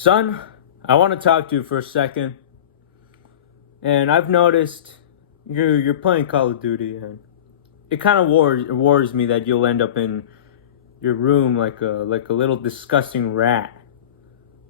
Son, I want to talk to you for a second. And I've noticed you're playing Call of Duty, and it kind of worries me that you'll end up in your room like a little disgusting rat.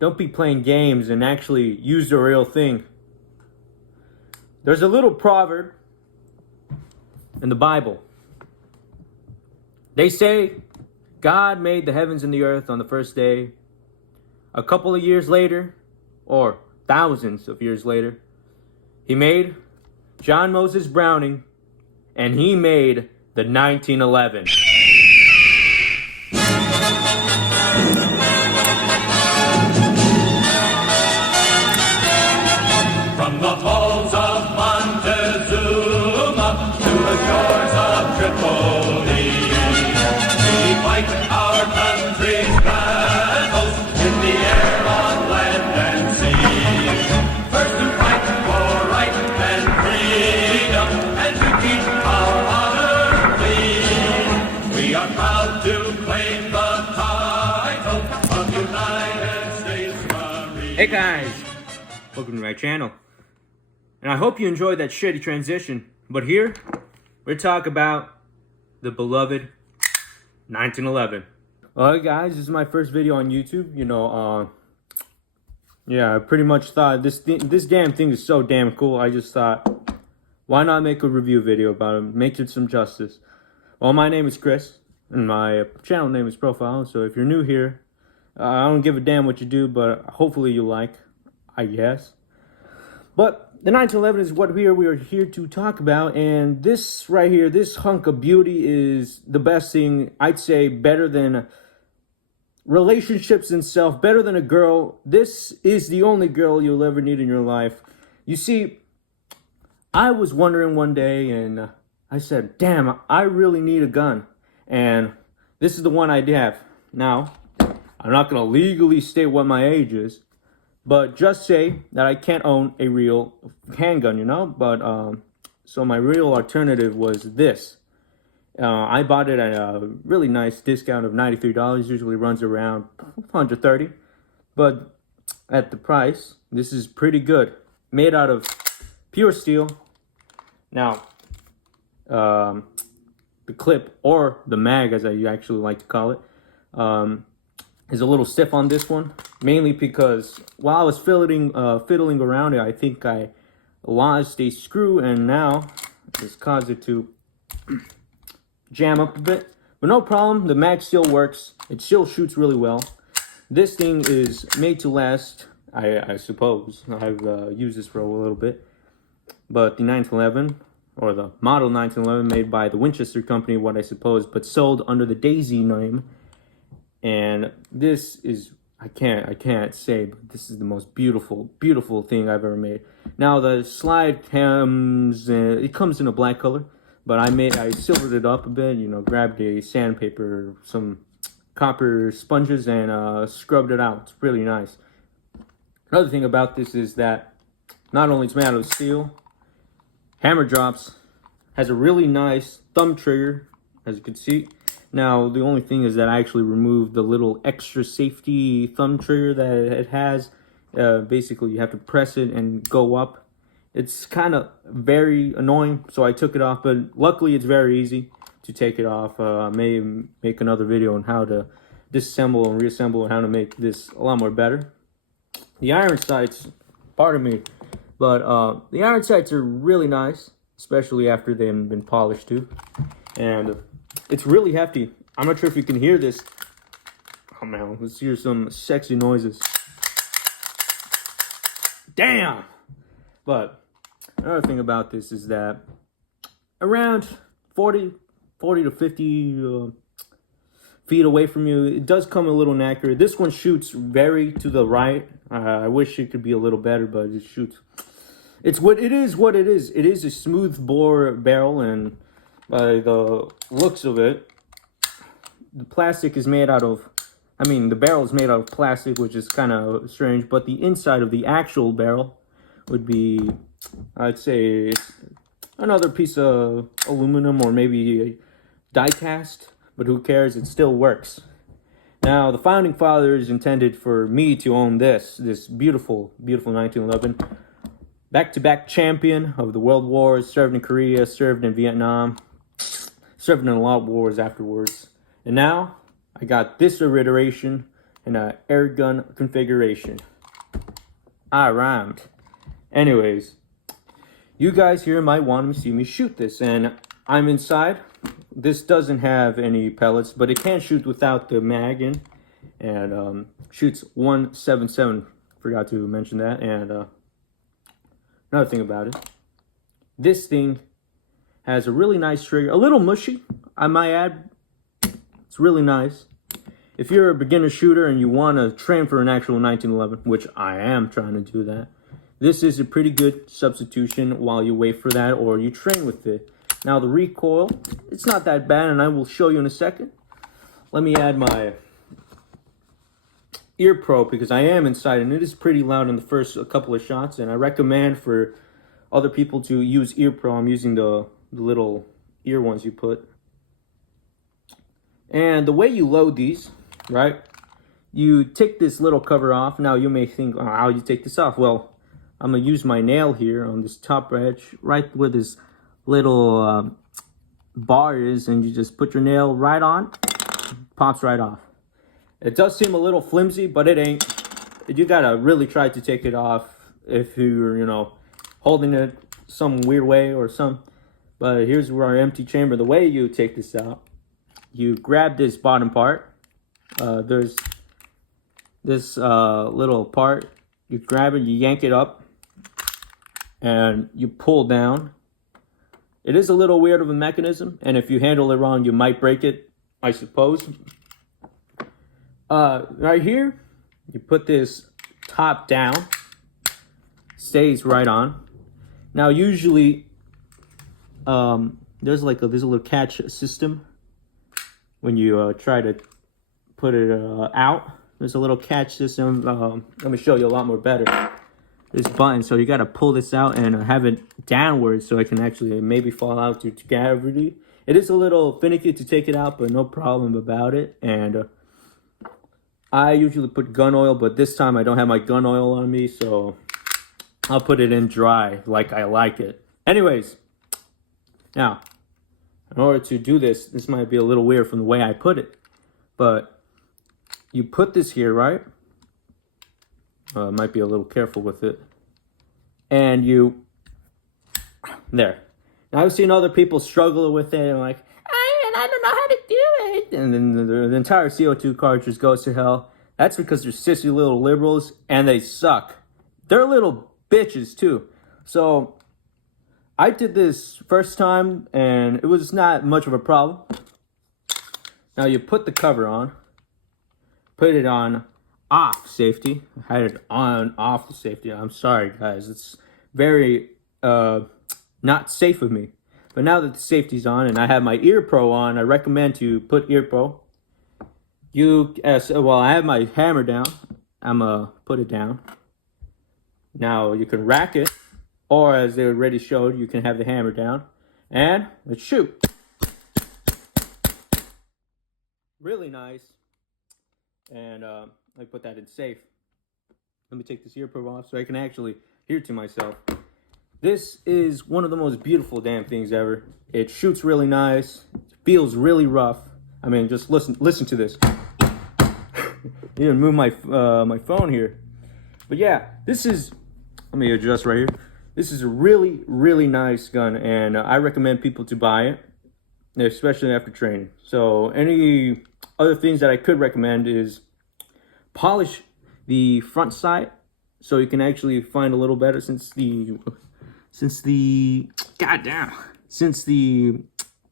Don't be playing games and actually use the real thing. There's a little proverb in the Bible. They say God made the heavens and the earth on the first day. A couple of years later, or thousands of years later, he made John Moses Browning, and he made the 1911. From the halls of Montezuma to the shores of Tripoli, we fight our country's battles in the air, on land and sea. First to fight for right and freedom, and to keep our honor clean. We are proud to claim the title of United States Marine. Hey guys, welcome to my channel. And I hope you enjoyed that shitty transition. But here, we're talking about the beloved 1911. Alright guys, this is my first video on YouTube. Yeah, I pretty much thought this damn thing is so damn cool. I just thought, why not make a review video about it? Make it some justice. Well, my name is Chris, and my channel name is Profile. So if you're new here, I don't give a damn what you do, but hopefully you like, I guess. But the 1911 is what we are here to talk about, and this right here, this hunk of beauty is the best thing, I'd say, better than relationships itself, better than a girl. This is the only girl you'll ever need in your life. You see, I was wondering one day, and I said, damn, I really need a gun, and this is the one I have. Now, I'm not going to legally state what my age is, but just say that I can't own a real handgun, But, so my real alternative was this. I bought it at a really nice discount of $93. Usually runs around $130. But at the price, this is pretty good. Made out of pure steel. Now, the clip, or the mag as I actually like to call it, is a little stiff on this one, mainly because while I was fiddling around it, I think I lost a screw, and now it's caused it to jam up a bit. But no problem, the mag still works. It still shoots really well. This thing is made to last, I suppose. I've used this for a little bit. But the 1911, or the model 1911, made by the Winchester Company, what I suppose, but sold under the Daisy name. And this is, I can't say, but this is the most beautiful thing I've ever made. Now the slide comes, it comes in a black color, but I silvered it up a bit, grabbed a sandpaper, some copper sponges, and scrubbed it out. It's really nice. Another thing about this is that not only it's made out of steel, hammer drops, has a really nice thumb trigger, as you can see. Now, the only thing is that I actually removed the little extra safety thumb trigger that it has. Basically, you have to press it and go up. It's kind of very annoying, so I took it off. But luckily, it's very easy to take it off. I may make another video on how to disassemble and reassemble and how to make this a lot more better. The iron sights, pardon me, but the iron sights are really nice, especially after they've been polished too. And it's really hefty. I'm not sure if you can hear this. Oh man, let's hear some sexy noises. Damn! But another thing about this is that around 40 to 50 feet away from you, it does come a little knackered. This one shoots very to the right. I wish it could be a little better, but it shoots. It's what it is. It is a smooth bore barrel, and by the looks of it, the plastic is made out of, the barrel is made out of plastic, which is kind of strange, but the inside of the actual barrel would be, I'd say, it's another piece of aluminum or maybe a die cast, but who cares, it still works. Now, the founding fathers intended for me to own this beautiful, beautiful 1911. Back-to-back champion of the world wars, served in Korea, served in Vietnam, served in a lot of wars afterwards. And now, I got this iteration in a air gun configuration. I rhymed. Anyways, you guys here might want to see me shoot this, and I'm inside. This doesn't have any pellets, but it can shoot without the mag in, and shoots 177. Forgot to mention that. And another thing about it, this thing has a really nice trigger, a little mushy, I might add. It's really nice. If you're a beginner shooter and you want to train for an actual 1911, which I am trying to do that, this is a pretty good substitution while you wait for that or you train with it. Now the recoil, it's not that bad, and I will show you in a second. Let me add my ear pro because I am inside and it is pretty loud in the first couple of shots, and I recommend for other people to use ear pro. I'm using the little ear ones you put. And the way you load these, right, you take this little cover off. Now you may think, oh, how do you take this off? Well, I'm gonna use my nail here on this top edge, right where this little bar is, and you just put your nail right on, pops right off. It does seem a little flimsy, but it ain't. You gotta really try to take it off if you're, holding it some weird way or some. But here's where our empty chamber. The way you take this out, you grab this bottom part. There's this little part. You grab it, you yank it up, and you pull down. It is a little weird of a mechanism, and if you handle it wrong, you might break it, I suppose. Right here, you put this top down, stays right on. Now, usually, there's a little catch system when you try to put it out. There's a little catch system. Let me show you a lot more better. This button, so you got to pull this out and have it downwards so it can actually maybe fall out due to gravity. It is a little finicky to take it out, but no problem about it. And I usually put gun oil, but this time I don't have my gun oil on me, so I'll put it in dry like I like it. Anyways, now, in order to do this, this might be a little weird from the way I put it, but you put this here, right? Might be a little careful with it. And you, there. Now I've seen other people struggle with it and like, I don't know how to do it. And then the entire CO2 cartridge goes to hell. That's because they're sissy little liberals and they suck. They're little bitches too. So I did this first time and it was not much of a problem. Now you put the cover on, put it on off safety. I had it on off the safety. I'm sorry guys, it's very not safe of me. But now that the safety's on and I have my ear pro on, I recommend to put ear pro. I have my hammer down. I'm gonna put it down. Now you can rack it, or as they already showed, you can have the hammer down. And let's shoot. Really nice. And I put that in safe. Let me take this ear pro off so I can actually hear to myself. This is one of the most beautiful damn things ever. It shoots really nice. Feels really rough. I mean, just listen to this. Even move my my phone here. But yeah, this is. Let me adjust right here. This is a really, really nice gun, and I recommend people to buy it, especially after training. So any other things that I could recommend is polish the front sight so you can actually find a little better since the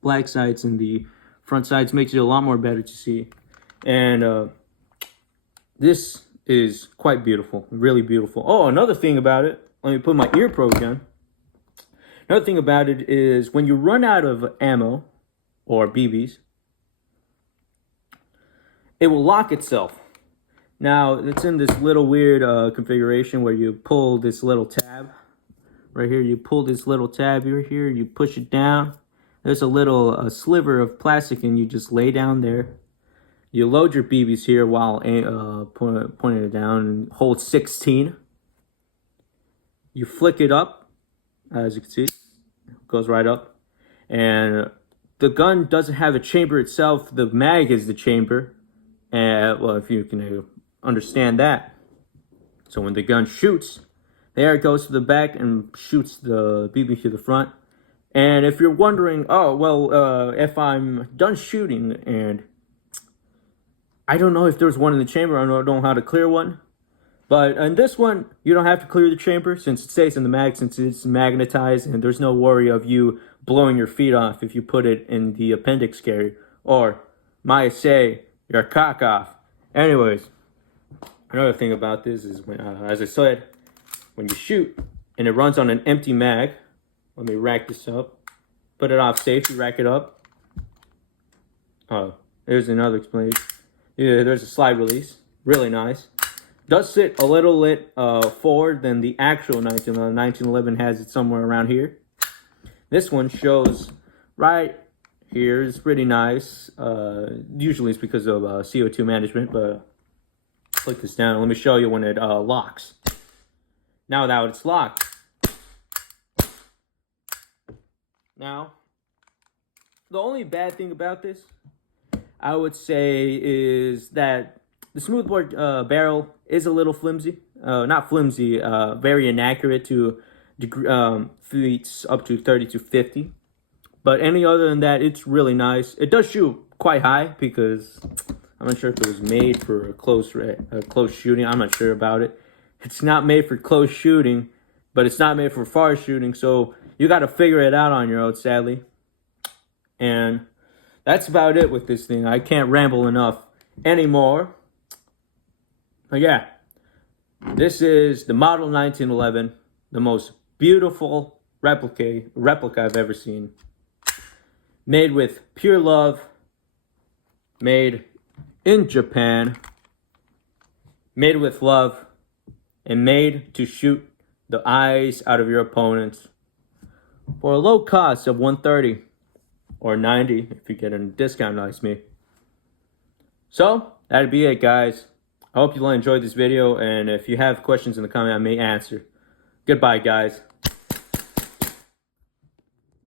black sights and the front sights makes it a lot more better to see. And this is quite beautiful, really beautiful. Oh, another thing about it, let me put my ear pro again. Another thing about it is when you run out of ammo or BBs, it will lock itself. Now, it's in this little weird configuration where you pull this little tab. Right here, you pull this little tab here, you push it down. There's a little sliver of plastic and you just lay down there. You load your BBs here while pointing it down and hold 16. You flick it up, as you can see, it goes right up. And the gun doesn't have a chamber itself. The mag is the chamber. And, well, if you can understand that. So when the gun shoots, the air goes to the back and shoots the BB to the front. And if you're wondering, oh, well, if I'm done shooting and I don't know if there's one in the chamber, I don't know how to clear one. But in this one, you don't have to clear the chamber since it stays in the mag, since it's magnetized, and there's no worry of you blowing your feet off if you put it in the appendix carrier. Or, might say, your cock off. Anyways, another thing about this is, when, as I said, when you shoot and it runs on an empty mag, let me rack this up, put it off safety, rack it up. Oh, there's another explanation. Yeah, there's a slide release, really nice. Does sit a little lit forward than the actual 1911. 1911 has it somewhere around here. This one shows right here. It's pretty nice. Usually it's because of CO2 management, but click this down. Let me show you when it locks. Now that it's locked. Now, the only bad thing about this, I would say, is that the smoothbore barrel is a little flimsy. Not flimsy, very inaccurate to feet up to 30 to 50. But any other than that, it's really nice. It does shoot quite high because I'm not sure if it was made for close shooting. I'm not sure about it. It's not made for close shooting, but it's not made for far shooting. So you got to figure it out on your own, sadly. And that's about it with this thing. I can't ramble enough anymore. But yeah, this is the Model 1911, the most beautiful replica I've ever seen. Made with pure love, made in Japan, made with love, and made to shoot the eyes out of your opponents for a low cost of $130 or $90 if you get a discount like me. So that'd be it, guys. I hope you all enjoyed this video, and if you have questions in the comment, I may answer. Goodbye, guys.